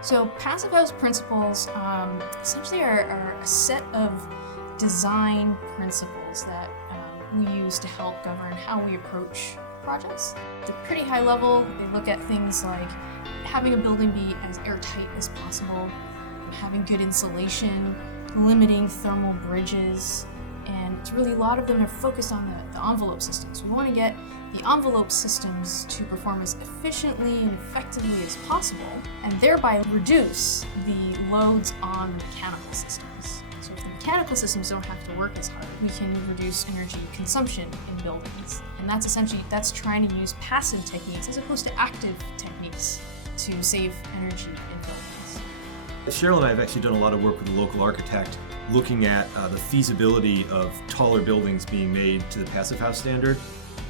So passive house principles essentially are a set of design principles that we use to help govern how we approach projects. At a pretty high level, they look at things like having a building be as airtight as possible, having good insulation, limiting thermal bridges, and it's really a lot of them are focused on the envelope systems. We want to get the envelope systems to perform as efficiently and effectively as possible, and thereby reduce the loads on the mechanical systems. So if the mechanical systems don't have to work as hard, we can reduce energy consumption in buildings. And that's trying to use passive techniques as opposed to active techniques to save energy in buildings. Cheryl and I have actually done a lot of work with a local architect looking at the feasibility of taller buildings being made to the passive house standard.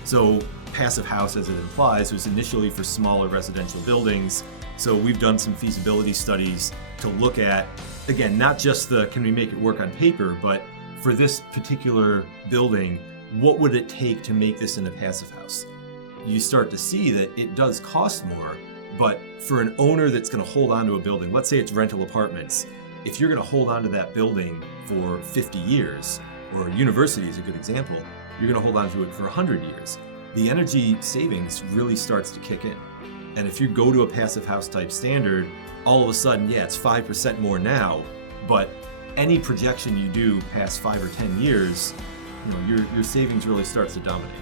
So passive house, as it implies, was initially for smaller residential buildings. So we've done some feasibility studies to look at, again, not just can we make it work on paper, but for this particular building, what would it take to make this into passive house? You start to see that it does cost more, but for an owner that's going to hold on to a building, let's say it's rental apartments, if you're going to hold on to that building for 50 years, or a university is a good example, you're going to hold on to it for 100 years. The energy savings really starts to kick in. And if you go to a passive house type standard, all of a sudden, yeah, it's 5% more now, but any projection you do past 5 or 10 years, your savings really starts to dominate.